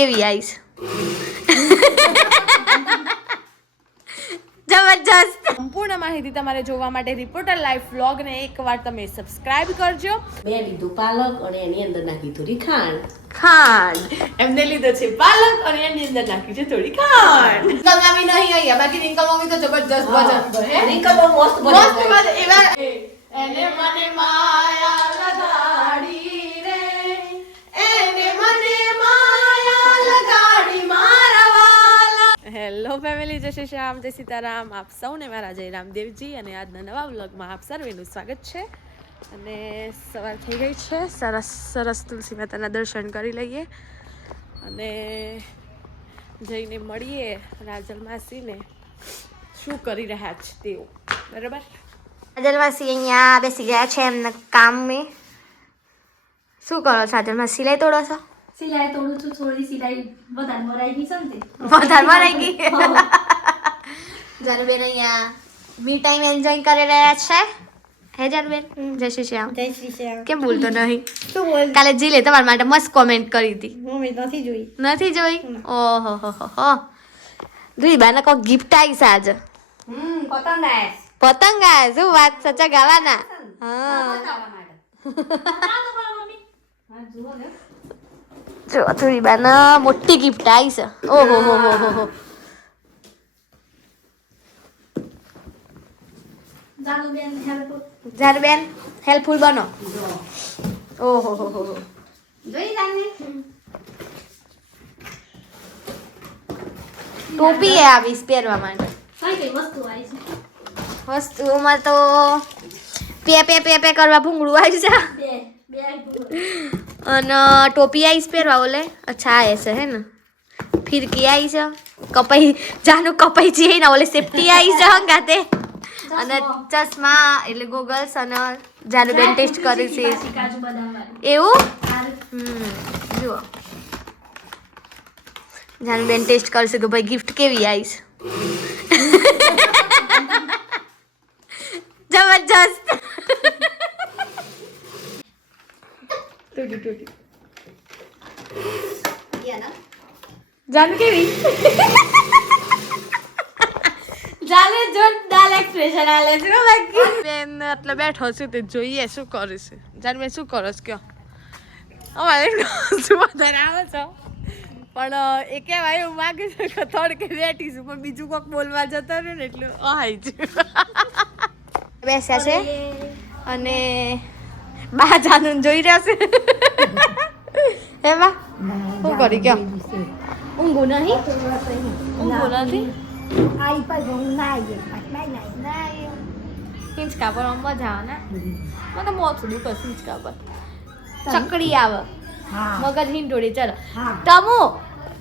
કેવી આવીશ જબરજસ્ત સંપૂર્ણ માહિતી તમારે જોવા માટે રિપોર્ટર લાઈવ વ્લોગ ને એકવાર તમે સબસ્ક્રાઇબ કરજો મેં લીધું પાલક અને એની અંદર નાખી થોડી ખાંડ એમને લીધો છે પાલક અને એની અંદર નાખી છે થોડી ખાંડ રિંકલ મમ્મી નહીં અહીંયા બાકી રિંકલ મમ્મી તો જબરજસ્ત ભજન હે રિંકલ બહુ મસ્ત મસ્ત એવા એને મને માયા લગાડી રે એને મને માયા લગાડી મારા વાલા હેલો ફેમિલી જય શ્રી શ્યામ જય સીતારામ આપ સૌને મારા જય રામદેવજી અને આજના નવા વ્લોગમાં આપ સર્વેનું સ્વાગત છે અને સવાર થઈ ગઈ છે સરસ સરસ તુલસી માતાના દર્શન કરી લઈએ અને જઈને મળીએ રાજલ માસીને શું કરી રહ્યા છે તેઓ બરાબર રાજલ માસી અહીંયા બેસી ગયા છે એમના કામમાં શું કરો છો રાજલ માસી સિલાઈ તોડો છો સિલાઈ તોડું છું થોડી સિલાઈ વધારે મરાઈ ગઈ છે ને વધારે મરાઈ ગઈ જાનુબેન અહીંયા મી ટાઈમ એન્જોય કરી રહ્યા છે હે જાનુબેન જય શ્રી શ્યામ જય શ્રી શ્યામ કેમ બોલતો નહીં શું બોલ કાલે જીલે તમારા માટે મસ્ત કોમેન્ટ કરી હતી મમ્મી નથી જોઈ નથી જોઈ ઓહો હો હો ધ્રુઈબાને કોઈ ગિફ્ટ આવી છે આજે પતંગ આયા પતંગ આવે શું વાત સચા ગાવાના હા જો ધ્રુઈબાને મોટી ગિફ્ટ આવી છે ઓહો હો હો હો હો જાનુબેન હેલ્પફુલ બનો ઓહો હો હો જોઈ જાને ટોપી એ આવીશ પહેરવા માટે કઈ કઈ વસ્તુ આવી છે વસ્તુમાં તો પે પે પે પે કરવા ભૂંગળું આવી છે બે અને ટોપી આવીશ પહેરવા ઓલે અચ્છા આ છે હે ને ફિરકી આવી છે કપાઈ જાનું કપાઈ છે ને ઓલે સેફટી આવી છે હંગાતે અને ચશ્મા એટલે ગોગલ્સ અને જાનુબેન ટેસ્ટ કરી છે કાજુ બદામ વાળી એવું જુઓ જાનુબેન ટેસ્ટ કરશે કે ભાઈ ગિફ્ટ કેવી આવીશ જબરજસ્ત જાનુ કેવી જાને જોરદાર એક્સપ્રેશન આલે છે બાકી બેન એટલે બેઠો છું તે જોઈએ શું કરે છે જાન મેં શું કરો છો કયો અમારે શું વધારે આવે છો પણ એ કહેવાય એવું માગે છે કે તડકે બેઠી છું પણ બીજું કોઈક બોલવા જતો રહ્યો ને એટલે આઈ છે બેસ્યા છે અને બા જાનું જોઈ રહ્યા છે એમાં શું કરી કયો ઊંઘું નહીં ઊંઘું નથી આઈ પર ના આવી હિંચકા પર મજા આવે ને મને મોથું દુખે હિંચકા પર ચકડી આવે મગજ હિંડોળી ચાલો તમો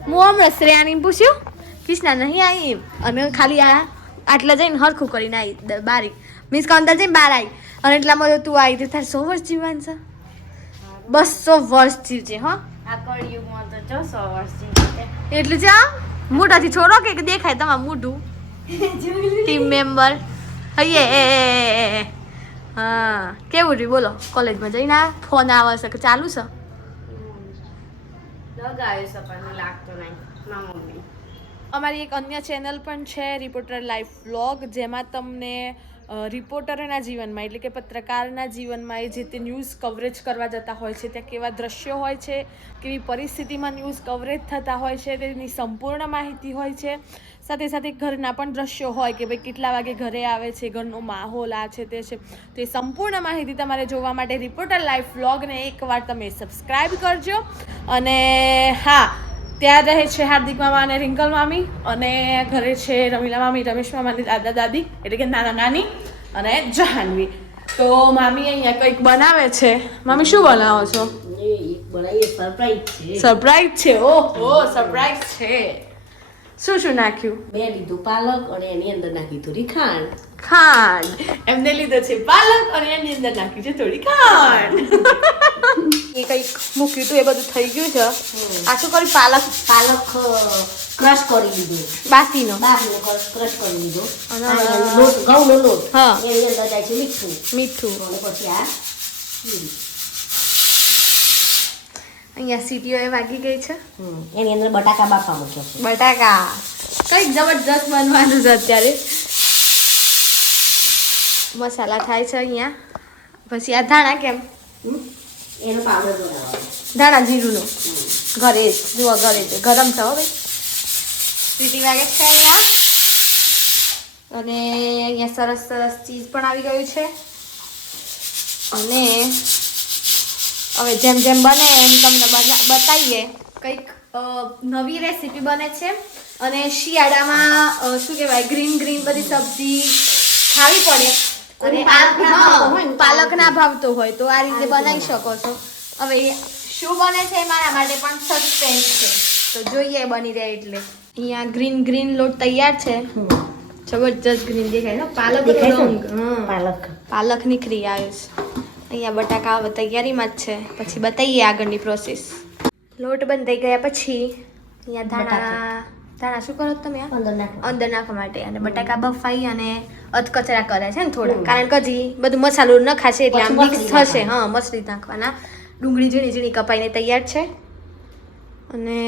હું હમણાં શ્રેયાની પૂછ્યું કૃષ્ણા નહીં આવી અને ખાલી આટલા જઈને હરખું કરીને આવી બારી મીન્સ કે અંદર જઈને બહાર આવી અને એટલામાં તું આવી તારે 100 વર્ષ જીવવાનું છે 200 વર્ષ જીવજે હો આ કળિયુગમાં તો 100 વર્ષ જીવે એટલું છે મોટાથી છોરો કે દેખાય તમારું મોઢું ટીમ મેમ્બર હૈયે એ હા કેવું રહ્યું બોલો કોલેજમાં જઈને ફોન આવે છે કે ચાલુ છે લગાવ્યો છે પણ લાગતો નહીં ના મમ્મી અમારી એક અન્ય ચેનલ પણ છે રિપોર્ટર લાઈવ વ્લોગ જેમાં તમને રિપોર્ટરોના જીવનમાં એટલે કે પત્રકારના જીવનમાં એ જે તે ન્યૂઝ કવરેજ કરવા જતા હોય છે ત્યાં કેવા દ્રશ્યો હોય છે કેવી પરિસ્થિતિમાં ન્યૂઝ કવરેજ થતા હોય છે તેની સંપૂર્ણ માહિતી હોય છે સાથે સાથે ઘરના પણ દ્રશ્યો હોય કે ભાઈ કેટલા વાગે ઘરે આવે છે ઘરનો માહોલ આ છે તે છે તો એ સંપૂર્ણ માહિતી તમારે જોવા માટે રિપોર્ટર લાઈવ વ્લોગને એકવાર તમે સબસ્ક્રાઈબ કરજો અને હા ત્યાં રહે છે હાર્દિક મામા અને રિંકલ મામી અને ઘરે છે રમીલા મામી રમેશ મામા અને દાદા દાદી એટલે કે નાના નાની અને જાહ્નવી તો મામી અહીંયા કંઈક બનાવે છે મામી શું બનાવો છો સરપ્રાઈઝ છે ઓહો સરપ્રાઈઝ છે શું શું નાખ્યું મેં લીધું પાલક અને એની અંદર નાખી થોડી ખાંડ એમને લીધો છે પાલક અને એની અંદર નાખી છે થોડી ખાંડ એ કંઈક મૂક્યું હતું એ બધું થઈ ગયું છે આ શું કર્યું પાલક ક્રશ કરી લીધો બાસીનો બાફીને ક્રશ કરી લીધો અને અને લોટ ઘઉંનો લોટ હા. એની અંદર જાય છે મીઠું મીઠું અને પછી આ અહીંયા સીટીઓ એ વાગી ગઈ છે. એની અંદર બટાકા બાફા મૂક્યો છે. બટાકા કંઈક જબરજસ્ત બનવાનું છે અત્યારે. મસાલા થાય છે અહીંયા. પછી આ ધાણા કેમ? એનો પાવડર બનાવવાનો. ધાણા જીરુંનો ઘરે જ જુઓ ઘરે જ ગરમ છે હો ભાઈ. સીટી વાગે છે અહીંયા. અને અહીંયા સરસ સરસ ચીઝ પણ આવી ગયું છે. અને હવે જેમ જેમ બને એમ તમને બતાવીએ. કંઈક નવી રેસીપી બને છે અને શિયાળામાં શું કહેવાય ગ્રીન બધી સબ્જી ખાવી પડે અને પાલક ના ભાવતો હોય તો આ રીતે બનાવી શકો છો. હવે શું બને છે મારા માટે પણ સસ્પેન્સ છે તો જોઈએ બની રહે એટલે. અહીંયા ગ્રીન લોટ તૈયાર છે. જબરજસ્ત ગ્રીન દેખાય પાલક પાલક નીકળી આવ્યો છે. અહીંયા બટાકા હવે તૈયારીમાં જ છે. પછી બતાવીએ આગળની પ્રોસેસ. લોટ બંધાઈ ગયા પછી અહીંયા ધાણા શું કરો તમે અંદર નાખવા માટે અને બટાકા બફાઈ અને અધકચરા કરે છે ને થોડા કારણ કે હજી બધું મસાલો નખાશે એટલે આમ મિક્સ થશે. હા મસળી નાખવાના. ડુંગળી ઝીણી કપાઈને તૈયાર છે. અને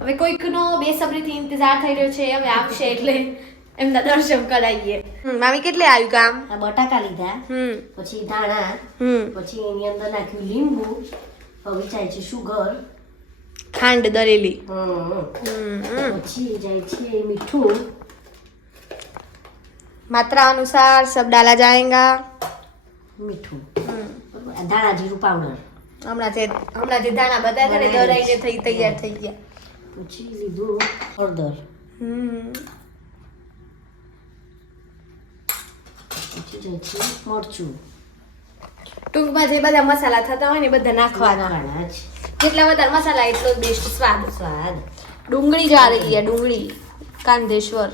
હવે કોઈકનો બેસબરીથી ઇંતજાર થઈ રહ્યો છે. હવે આવશે એટલે એમના દર્શન કરાવીએ. મામી કેટલે આવ્યું કામ? બટાકા લીધા, પછી ધાણા, પછી એની અંદર નાખ્યું લીંબુ, હવે જાય છે સુગર, ખાંડ દરેલી, પછી જાય છે મીઠું, માત્રા અનુસાર સબ ડાલા જાएगा. મીઠું, ધાણા જીરું પાવડર. હમણાં જે ધાણા બધા છે ને દરાઈને તૈયાર થઈ ગયા. પછી લીધું હળદર, પછી જાય છે મરચું. ટૂંકમાં જે બધા મસાલા થતા હોય ને બધા નાખવાના. જેટલા વધારે મસાલા એટલો બેસ્ટ સ્વાદ. ડુંગળી જા રહી છે, ડુંગળી કાંદેશ્વર.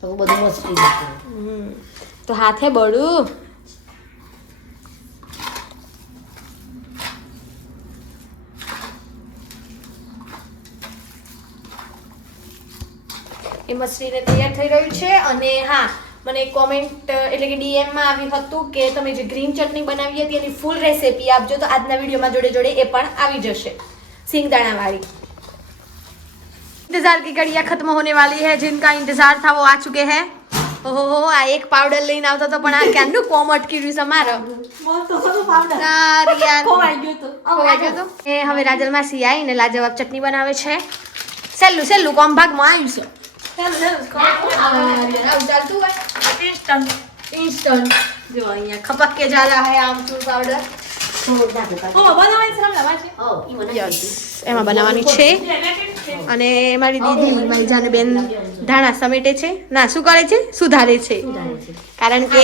તો બધું મસ્તી નાખવાનું. તો હાથે બળું. એ મસરીને તૈયાર થઈ રહ્યું છે. અને હા મને કોમેન્ટ એટલે કે ડીએમમાં આવ્યું હતું કે તમે જે ગ્રીન ચટણી બનાવી હતી એની ફૂલ રેસિપી આપજો તો આજના વિડીયોમાં જોડે એ પણ આવી જશે સિંગદાણા वाली. इंतजार की घड़ियां खत्म होने वाली है. जिनका इंतजार था वो आ चुके हैं. ओहो આ એક પાવડર લઈને આવતો તો પણ આ ક્યાંનું કોમ અટકી રહ્યું છે મારો. ખોવાઈ ગયો તો. એ હવે રાજલ માસી આવીને લાજવાબ ચટણી બનાવે છે. સહેલું કોમ ભાગમાં આવ્યું છે. इंस्टेंट जो અહીંયા खपक के जा रहा है आमचूर पाउडर. એમાં બનાવવાની છે. અને મારી દીદી મારી જાનબેન ધાણા સમેટે છે. ના શું કરે છે? સુધારે છે. કારણ કે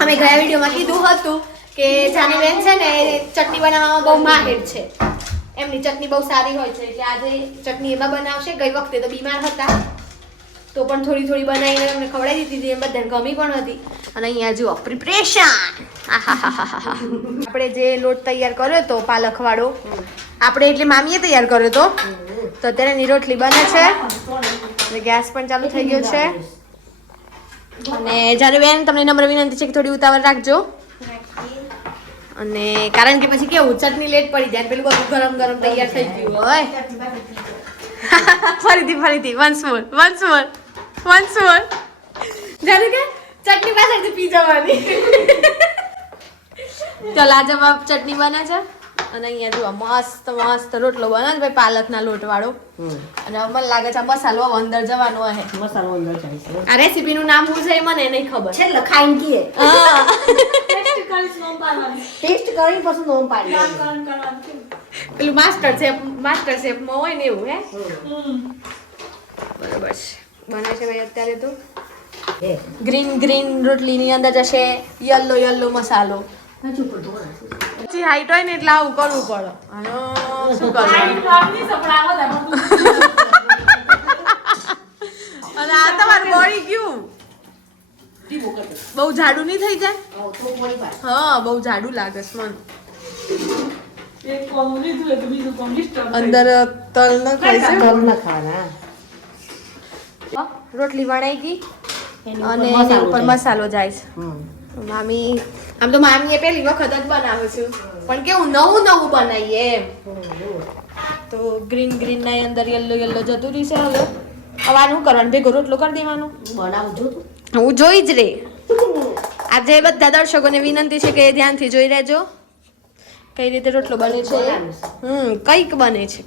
અમે ગયા વિડીયોમાં કીધું હતું કે જાનબેન છે ને ચટણી બનાવવામાં બહુ માહિર છે. એમની ચટણી બહુ સારી હોય છે એટલે આજે ચટણી એમાં બનાવશે. ગઈ વખતે તો બીમાર હતા તો પણ થોડી બનાવીને અમને ખવડાવી દીધી. એમ બધાને ગમી પણ હતી. અને અહીંયા જુઓ પ્રિપરેશન. આપણે જે લોટ તૈયાર કર્યો હતો પાલક વાળો આપણે એટલે મામીએ તૈયાર કર્યો હતો તો અત્યારે એની રોટલી બને છે. અને ગેસ પણ ચાલુ થઈ ગયો છે. અને જ્યારે બેન તમને નમ્ર વિનંતી છે કે થોડી ઉતાવળ રાખજો. અને કારણ કે પછી કેવું ચટણી લેટ પડી જાય પેલું બધું ગરમ તૈયાર થઈ ગયું હોય. ફરીથી વન્સ મોર જાણે કે ચટણી પાછળથી પી જવાની. તો લાજવાબ ચટણી બને છે. અને અહીંયા જુઓ મસ્ત રોટલો બને છે ભાઈ પાલકના લોટ વાળો. અને મને લાગે છે મસાલો અંદર જવાનો હે. મસાલો અંદર જાય છે. આ રેસીપી નું નામ શું છે એ મને નહીં ખબર. છે લખાઈને કીએ. ટેસ્ટ કરી નોમ પાડવાની. ટેસ્ટ કરી પછી નોમ પાડી. પેલું માસ્ટર શેફ માં હોય ને એવું હે. બરાબર છે. બને છે ભાઈ અત્યારે તો ગ્રીન રોટલીની અંદર જશે યલો મસાલો. પછી હાઈટ હોય ને એટલે આવું કરવું પડે. શું કરવું? અને આ તમારું બોડી ગયું બહુ જાડું નહીં થઈ જાય? હા બહુ જાડું લાગે છે મને. અંદર તલ ન ખાય. રોટલી વણાઈ ગઈ અને એની ઉપર મસાલો જાય છે. મામી આમ તો મામીએ પહેલી વખત જ બનાવું છું પણ કેવું નવું નવું બનાવીએ એમ તો ગ્રીન ગ્રીન ના અંદર યલો યલો જતું રહેશે હવે આનું કરવાનું ભેગો રોટલો કરી દેવાનો બનાવજો હું જોઈ જ રે આજે બધા દર્શકોને વિનંતી છે કે ધ્યાનથી જોઈ રહેજો કઈ રીતે રોટલો બને છે કઈક બને છે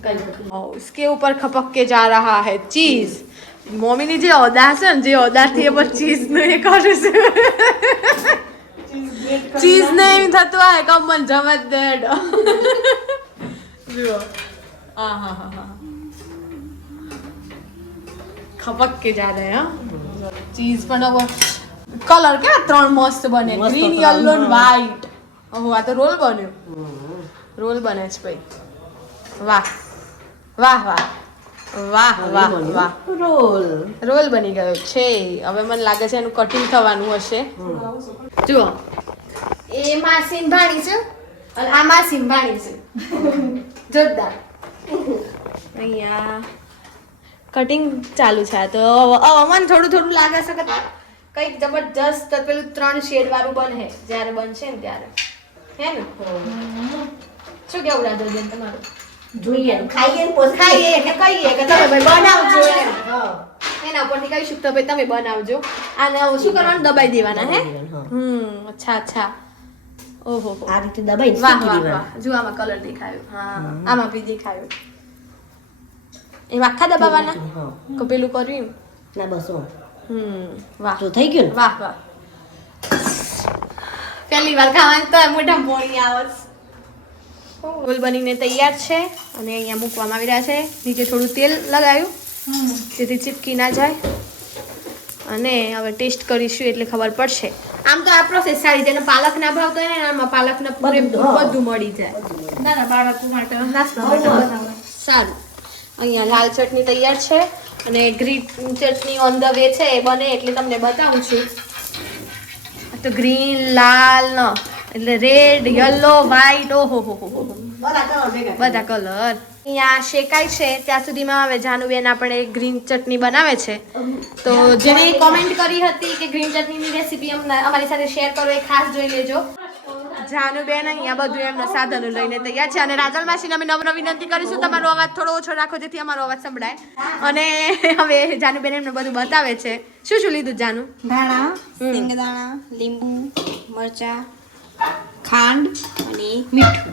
इसके ऊपर खपक के जा रहा है चीज મમ્મીની જે ઓદા છે ને જે ઓદાથી એ પર ચીઝ નું એ કરું છું ચીઝ ને એમ થતું હોય કમન જમત દેડ જુઓ ખપક કે જા રહે હા ચીઝ પણ હવે કલર કેવા ત્રણ મસ્ત બને ગ્રીન યલો ને વ્હાઈટ આ તો રોલ બન્યો રોલ બને છે ભાઈ વાહ વાહ વાહ વાહ વાહ વાહ રોલ બની ગયો છે હવે મને લાગે છે એનું કટિંગ થવાનું હશે જુઓ એ માસીન ભાણી છે અને આ માસીન ભાણી છે જોરદાર અહીંયા કટિંગ ચાલુ છે તો મને થોડું થોડું લાગે છે કે કંઈક જબરજસ્ત પેલું 3 શેડ વાળું બને જ્યારે બનશે ને ત્યારે હે ને શું કેવું રાધો બેન તમારું જોઈએ ખાઈએ ને પછી ખાઈએ કે કહીએ કે તમે ભાઈ બનાવજો એમ એના ઉપરથી કહીશું તો ભાઈ તમે બનાવજો આને શું કરવાનું દબાઈ દેવાના હે અચ્છા અચ્છા ઓહો આ રીતે દબાઈ વાહ વાહ વાહ જો આમાં કલર દેખાયો હા આમાં બી દેખાયો એ આખા દબાવવાના કે પેલું કર્યું ના બસ વાહ તો થઈ ગયું વાહ વાહ પહેલી વાર ખાવાનું તો મોઢા મોણી આવે રોલ બનીને તૈયાર છે અને અહીંયા મૂકવામાં આવી રહ્યા છે નીચે થોડું તેલ લગાવ્યું જેથી ચીપકી ના જાય અને હવે ટેસ્ટ કરીશું એટલે ખબર પડશે આમ તો આ પ્રોસેસ સારી જેને પાલક ના ભાવતો હોય ને આમાં પાલકના બધું મળી જાય નાના બાળકો માટે નાસ્તો બનાવવાનો સારું અહીંયા લાલ ચટણી તૈયાર છે અને green chutney on the way છે એ બને એટલે તમને બતાવું છું તો ગ્રીન લાલ ન એટલે રેડ યલો વ્હાઈટ ઓહો હો હો બધા કલર અહીંયા શેકાય છે ત્યાં સુધીમાં હવે જાનુબેન આપણે ગ્રીન ચટણી બનાવે છે તો જેને કોમેન્ટ કરી હતી કે ગ્રીન ચટણીની રેસીપી અમારી સાથે શેર કરો એ ખાસ જોઈ લેજો જાનુબેન અહીંયા બધું એમના સાધનો લઈને તૈયાર છે અને રાજલ માસીને અમે નમ્ર વિનંતી કરીશું તમારો અવાજ થોડો ઓછો રાખો જેથી અમારો અવાજ સંભળાય અને હવે જાનુબેન એમને બધું બતાવે છે શું શું લીધું જાનુ ધાણા સિંગદાણા લીંબુ મરચા ખાંડ અને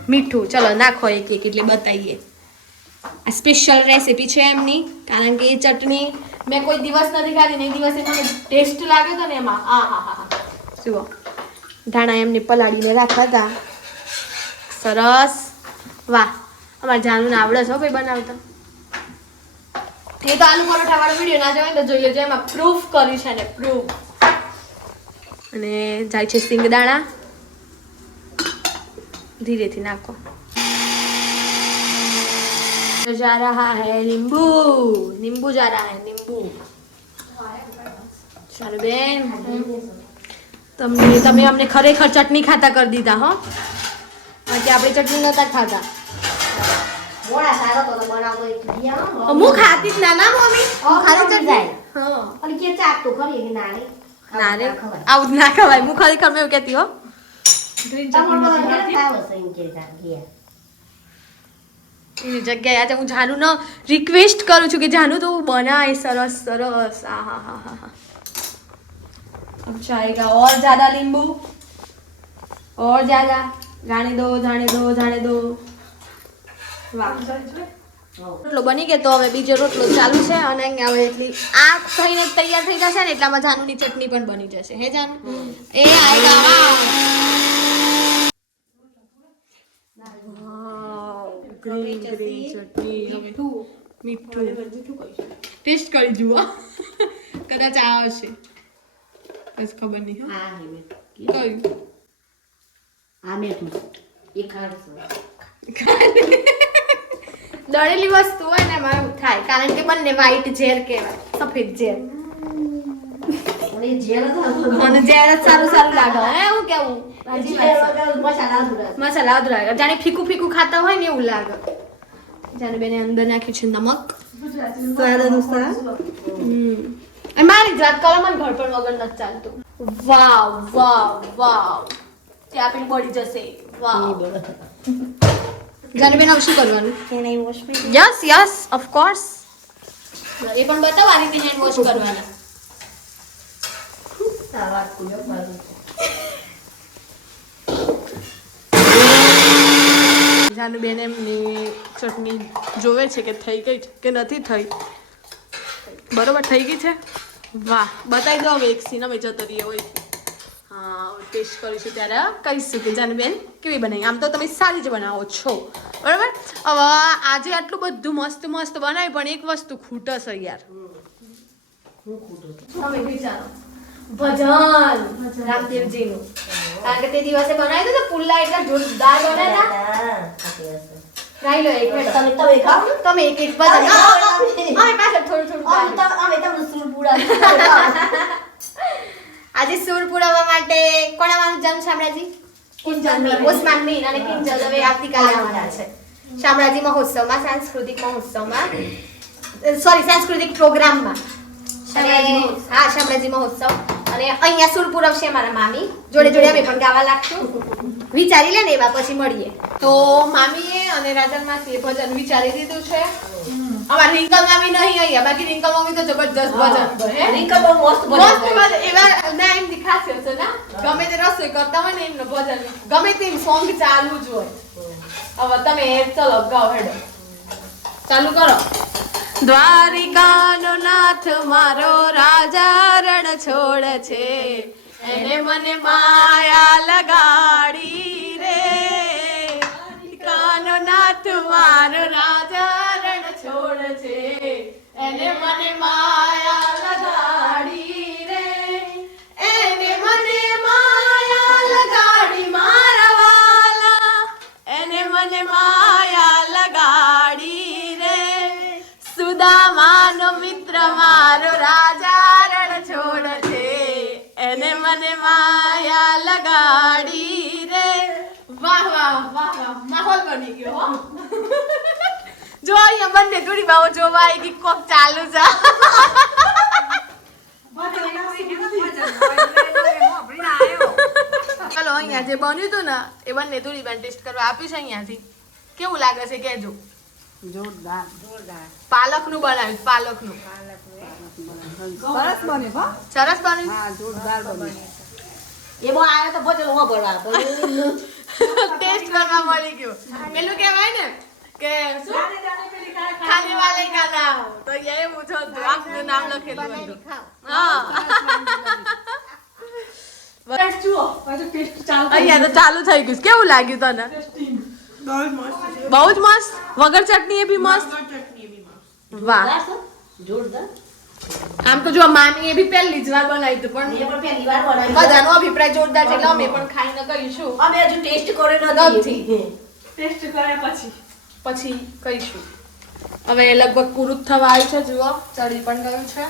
મીઠું ચલો નાખો એક એક એટલે બતાવીએ આ સ્પેશિયલ રેસીપી છે એમની કારણ કે એ ચટણી મેં કોઈ દિવસ નથી ખાધી ને એ દિવસે મને ટેસ્ટ લાગ્યો હતો ને એમાં આ હા હા હા જુઓ ધાણા એમને પલાળીને રાખવા હતા સરસ વાહ અમારે જાનુને આવડે છે ભાઈ બનાવતા એ તો આલુ પરોઠા વાળો વિડીયો ના જોવાય તો જોઈ લેજો એમાં પ્રૂફ કર્યું છે ને પ્રૂફ અને જાય છે સિંગદાણા ધીરેથી નાખો जा रहा है नींबू जा रहा है नींबू ચાલો બેન તમે અમને ખરેખર ચટણી ખાતા કરી દીધા હો આજે આપણે ચટણી નતા ખાતા મોડા સારો તો બનાવો એક દિયા હું ખાતી જ ના મમ્મી ખાલી ચટણી હા અને કે ચાક તો ખરી કે નાને નાને આવું ના ખવાય હું ખરેખર મેં એવું કહેતી હો ગ્રીન તમારો ચટણી ખાવ સહી કે ગયા એની જગ્યાએ આજે હું જાનુને રિક્વેસ્ટ કરું છું કે જાનુ તો બનાય સરસ સરસ આ હા હા હા હા अब जाएगा और ज्यादा नींबू और ज्यादा जाने दो વાહ રોટલો બની ગયો તો હવે બીજો રોટલો ચાલુ છે અને અહીંયા હવે એટલી આ થઈને તૈયાર થઈ જશે ને એટલામાં જાનુની ચટણી પણ બની જશે હે જાનુ એ આएगा ગ્રીન ચટણી મીઠું ટેસ્ટ કરી જુઓ કદાચ આવશે બસ ખબર નહીં આ હે મે કયું આ મેઠું એ ખાડ દળેલી વસ્તુ હોય ને એમાં એવું થાય કારણ કે બંને વ્હાઈટ ઝેર કહેવાય સફેદ ઝેર અને જેલ તો અને ઝેર જ સારું લાગે હે હું કેવું મસાલા મસાલા અદરક જાણે ફીકું ફીકું ખાતા હોય ને એવું લાગે જાણે બેને અંદર નાખ્યું છે નમક સ્વાદ અનુસાર મારી જાત કલમ ઘર પણ વગર નથી ચાલતું વાવ વાવ વાવ ત્યાં પણ બળી જશે વાવ જાનવીબેન હવે શું કરવાનું Can I wash my yes yes of course એ પણ બતાવો આ રીતે હેન્ડ વોશ કરવાના. વાત ખુલ્યો મારું જાનુબેન એમની ચટણી જોવે છે કે થઈ ગઈ છે કે નથી થઈ બરોબર થઈ ગઈ છે વાહ બતાવી દો હવે એક સીન અમે જતો રહીએ હોય હા ટેસ્ટ કરીશું ત્યારે કહીશું કે જાનુબેન કેવી બનાવી આમ તો તમે સારી જ બનાવો છો બરાબર હવે આજે આટલું બધું મસ્ત મસ્ત બનાવી પણ એક વસ્તુ ખૂટશે યાર હવે વિચારો ભજન રામદેવજીનું કારણ કે તે દિવસે બનાવ્યું હતું પુલ્લા એટલા જોરદાર બનાવ્યા રાઈ લો એક મિનિટ તમે ખાઓ ને? તમે એક એક ભજન હવે પાછળ થોડું અમે તમને સુરપુરા આજે સૂર પુરાવવા માટે કોણ આવવાનું જમ શામળાજી? ઉસ્માન મીન અને કિંજલ હવે આવતીકાલે આવવાના છે શામળાજી મહોત્સવમાં સાંસ્કૃતિક મહોત્સવમાં સાંસ્કૃતિક પ્રોગ્રામમાં હા શામળાજી મહોત્સવ અને અહીંયા સૂર પુરવશે અમારા મામી જોડે જોડે અમે પણ ગાવા લાગશું વિચારી લે ને એવા પછી મળીએ. તો મામીએ અને રાધન માસીએ ભજન વિચારી દીધું છે અમાર રિંકલ મામી નહીં અહીંયા બાકી રિંકલ મમ્મી તો જબરજસ્ત ભજન હે રિંકલ બહુ મસ્ત મસ્ત ભજન એવા ના એમ ખાસિયત છે ના ગમે તે રસોઈ કરતા હોય ને એમનો ભજન ગમે તે સોંગ ચાલુ જ હોય હવે તમે ચલો ગાઓ હેડો ચાલુ કરો દ્વારિકાનો નાથ મારો રાજા રણ છોડ છે એને મને માયા લગાડી રે દ્વારિકાનો નાથ મારો રાજા રણ છોડ છે એને મને માયા લગાડી રે એને મને માયા લગાડી મારા વાલા એને મને માયા લગાડી રે સુદામાનો મિત્ર મારો રાજા રણ છોડ છે એને મને માયા લગાડી રે વાહ વાહ વાહ વાહ માહોલ બની ગયો હો જો અહીંયા બંને થોડી બાવો જોવા આવી ગઈ કોક ચાલુ છે ચલો અહીંયા જે બન્યું હતું ને એ બંને થોડી બેન ટેસ્ટ કરવા આપ્યું છે અહીંયાથી કેવું લાગે છે કેજો જોરદાર પાલકનું બનાવ્યું પાલકનું સરસ બને હો સરસ બન્યું હા જોરદાર બને એમાં આવ્યો તો ભજન હો ભરવા ટેસ્ટ કરવા મળી ગયું પેલું કહેવાય ને કે શું ખાલી વાલે કા નામ તો એ પૂછો આપનું નામ લખેલું હતું હા બસ જુઓ અહીંયા તો ચાલુ થઈ ગયું કેવું લાગ્યું તને બહુ જ મસ્ત વગર ચટણી એ બી મસ્ત વાહ જોરદાર આમ તો જો મામી એ બી પહેલી જ વાર બનાવી હતું પણ મેં પણ પહેલી વાર બનાવી બધાનો અભિપ્રાય જોરદાર છે એટલે અમે પણ ખાઈને કહીશું અમે હજુ ટેસ્ટ કર્યો નથી ટેસ્ટ કર્યા પછી કહીશું હવે લગભગ પૂરું જ થવા આવ્યું છે જુઓ ચડી પણ ગયું છે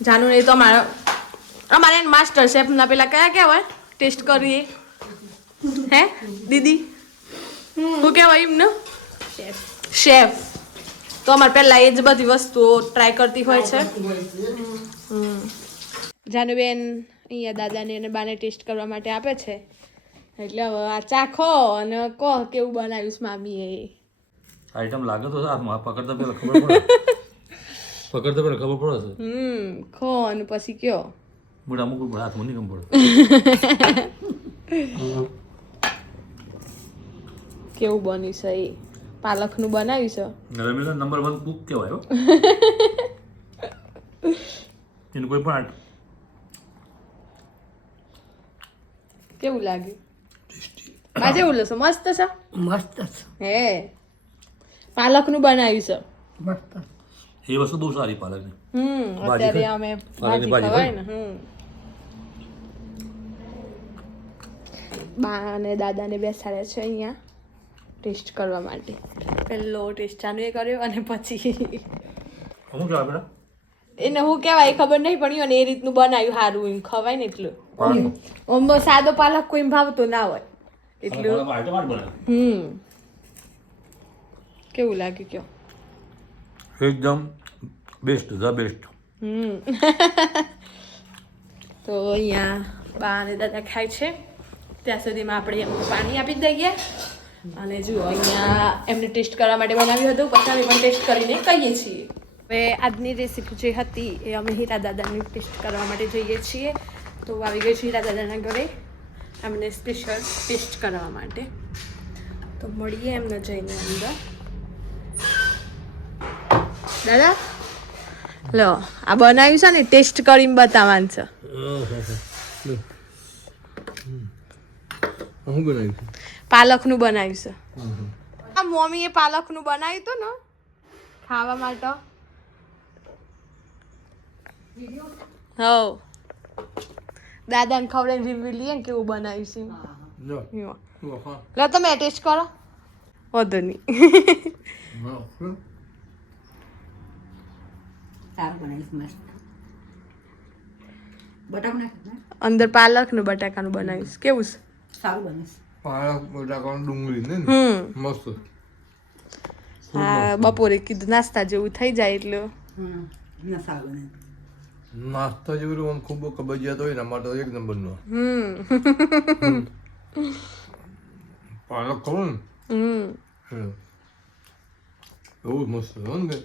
જાનું એ તો અમારે માસ્ટર શેફ ના પેલા કયા કહેવાય ટેસ્ટ કરીએ હે દીદી શું કહેવાય એમને શેફ તો અમારે પહેલા એ જ બધી વસ્તુઓ ટ્રાય કરતી હોય છે જાનુબેન અહીંયા દાદાને અને બાને ટેસ્ટ કરવા માટે આપે છે એટલે હવે આ ચાખો અને કહો કેવું બનાવ્યું છે મામીએ આઈટમ લાગે તો હાથમાં પકડતા પેલા ખબર પડે પકડતા પેલા ખબર પડે છે ખો અને પછી કયો મોટા મૂકવું પડે હાથમાં નહીં ખબર પડે કેવું બન્યું છે એ પાલકનું બનાવ્યું છે રમેશ નંબર 1 કુક કહેવાય હો એનું કોઈ પણ કેવું લાગ્યું બાજે એવું લસો મસ્ત છે મસ્ત હે પાલકનું બનાવ્યું છે મસ્ત એ વસ્તુ બહુ સારી પાલકની અત્યારે અમે ભાજી ભાજી ખવાય ને બા અને દાદાને બેસાડ્યા છે અહીંયા ટેસ્ટ કરવા માટે પહેલો ટેસ્ટ ચાલુ એ કર્યો અને પછી અમુક કહેવાય બેટા એને હું કહેવાય ખબર નહીં પડી અને એ રીતનું બનાવ્યું સારું એમ ખવાય ને એટલું આમ સાદો પાલક કોઈ ભાવતો ના હોય એટલું આઈટમ આ બને કેવું લાગ્યું કયો એકદમ બેસ્ટ ધ બેસ્ટ તો અહીંયા બા અને દાદા ખાય છે ત્યાં સુધીમાં આપણે એમને પાણી આપી દઈએ અને જુઓ અહીંયા એમને ટેસ્ટ કરવા માટે બનાવ્યું હતું પછી અમે પણ ટેસ્ટ કરીને કહીએ છીએ હવે આજની રેસીપી જે હતી એ અમે હીરા દાદાની ટેસ્ટ કરવા માટે જઈએ છીએ તો આવી ગઈ છે હીરા દાદાના ઘરે એમને સ્પેશિયલ ટેસ્ટ કરવા માટે તો મળીએ એમને જઈને અંદર દાદા લો આ બનાવ્યું છે ને ટેસ્ટ કરીને બતાવવાનું છે હું બનાવ્યું પાલકનું બનાવ્યું છે આ મમ્મીએ પાલકનું બનાવ્યું હતું ને ખાવા માટે હવ દાદાને ખવડાવીને રિવ્યુ લઈએ ને કેવું બનાવ્યું છે લો તમે ટેસ્ટ કરો વધુ નહીં સારું બનાવીશ મસ્ત બટાકું નાખ અંદર પાલકનું બટાકાનું બનાવીશ કેવું છે સારું બનીશ પાલક બટાકાનું ડુંગળી ને મસ્ત હા બપોરે કીધું નાસ્તા જેવું થઈ જાય એટલે ના સારું બને નાસ્તા જેવું આમ ખૂબ કબજિયાત હોય ને માટે એક નંબરનો પાલક ખરું ને બહુ મસ્ત હોય ને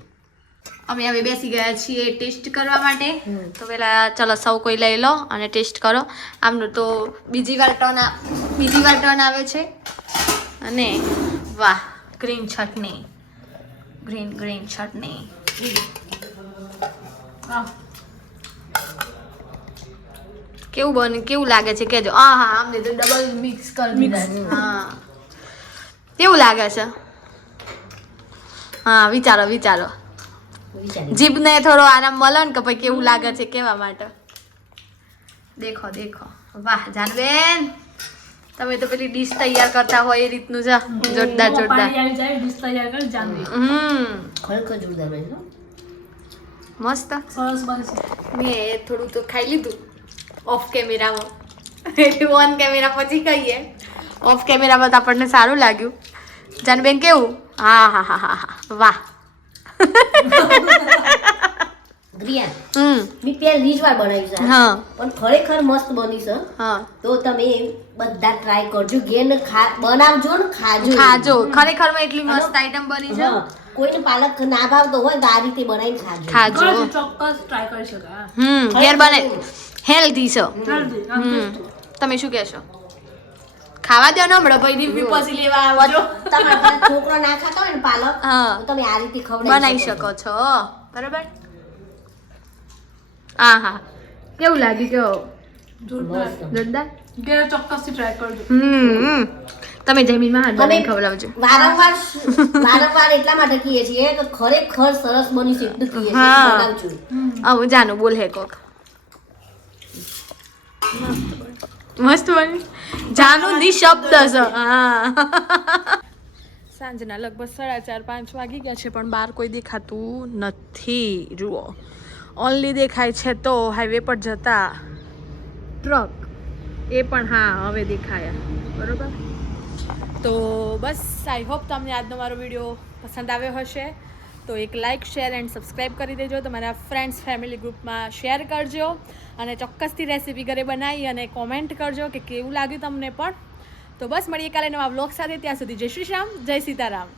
અમે હવે બેસી ગયા છીએ ટેસ્ટ કરવા માટે તો પેલા ચલો સૌ કોઈ લઈ લો અને ટેસ્ટ કરો આમનું તો બીજી વાર ટર્ન આવે છે અને વાહ ગ્રીન ચટણી ગ્રીન ચટણી કેવું લાગે છે કેજો હા આમને તો ડબલ મિક્સ કરી દીધા છે હા કેવું લાગે છે હા વિચારો જીભને થોડો આરામ મળે ને કે ભાઈ કેવું લાગે છે કેવા માટે દેખો વાહ જાનબેન તમે તો પેલી ડીશ તૈયાર કરતા હોય એ રીતનું છે જોરદાર ખરેખર જોરદાર બને છે. મસ્ત સરસ બને છે મેં થોડું તો ખાઈ લીધું ઓફ કેમેરામાં એટલે ઓન કેમેરા પછી કહીએ ઓફ કેમેરામાં તો આપણને સારું લાગ્યું જાનબેન કેવું હા વાહ ગ્રિયા મેં પહેલી જ વાર બનાવ્યું છે હા પણ ખરેખર મસ્ત બની છે હા તો તમે બધા ટ્રાય કરજો ઘેર ને બનાવજો ને ખાજો ખરેખરમાં એટલી મસ્ત આઈટમ બની છે હા, કોઈને પાલક ના ભાવતો હોય તો આ રીતે બનાવીને ખાજો ખાજો ચોક્કસ ટ્રાય કરી શકાય ઘેર બને હેલ્ધી છે હેલ્ધી તમે શું કહેશો ખાવા દો ને હમણાં ભાઈ રિવ્યુ પછી લેવા આવજો તમારા છોકરો ના ખાતો હોય ને પાલક હા તો તમે આ રીતે બનાવી શકો છો બરાબર હા કેવું લાગ્યું કેવો જોરદાર જોરદાર ઘેર ચોક્કસથી ટ્રાય કરજો તમે જમીનમાં હાથ અમે બનાવીને ખવડાવજો વારંવાર એટલા માટે કહીએ છીએ કે ખરેખર સરસ બની છે એટલું કહીએ છીએ હા. બનાવજો આવું જાનું બોલ હે કોક મસ્ત બની જાનું નિશબ્દ છે હા સાંજના લગભગ 4:30-5 વાગી ગયા છે પણ બહાર કોઈ દેખાતું નથી જુઓ ઓનલી દેખાય છે તો હાઈવે પર જતા ટ્રક એ પણ હા હવે દેખાયા બરોબર તો બસ આઈ હોપ તમને આજનો મારો વિડીયો પસંદ આવ્યો હશે તો એક લાઇક શેર એન્ડ સબસ્ક્રાઈબ કરી દેજો તમારા ફ્રેન્ડ્સ ફેમિલી ગ્રુપમાં શેર કરજો અને ચોક્કસથી રેસીપી ઘરે બનાવી અને કોમેન્ટ કરજો કે કેવું લાગ્યું તમને પણ તો બસ મળીએ કાલે નવા વ્લોગ સાથે ત્યાં સુધી જય શ્રી રામ જય સીતારામ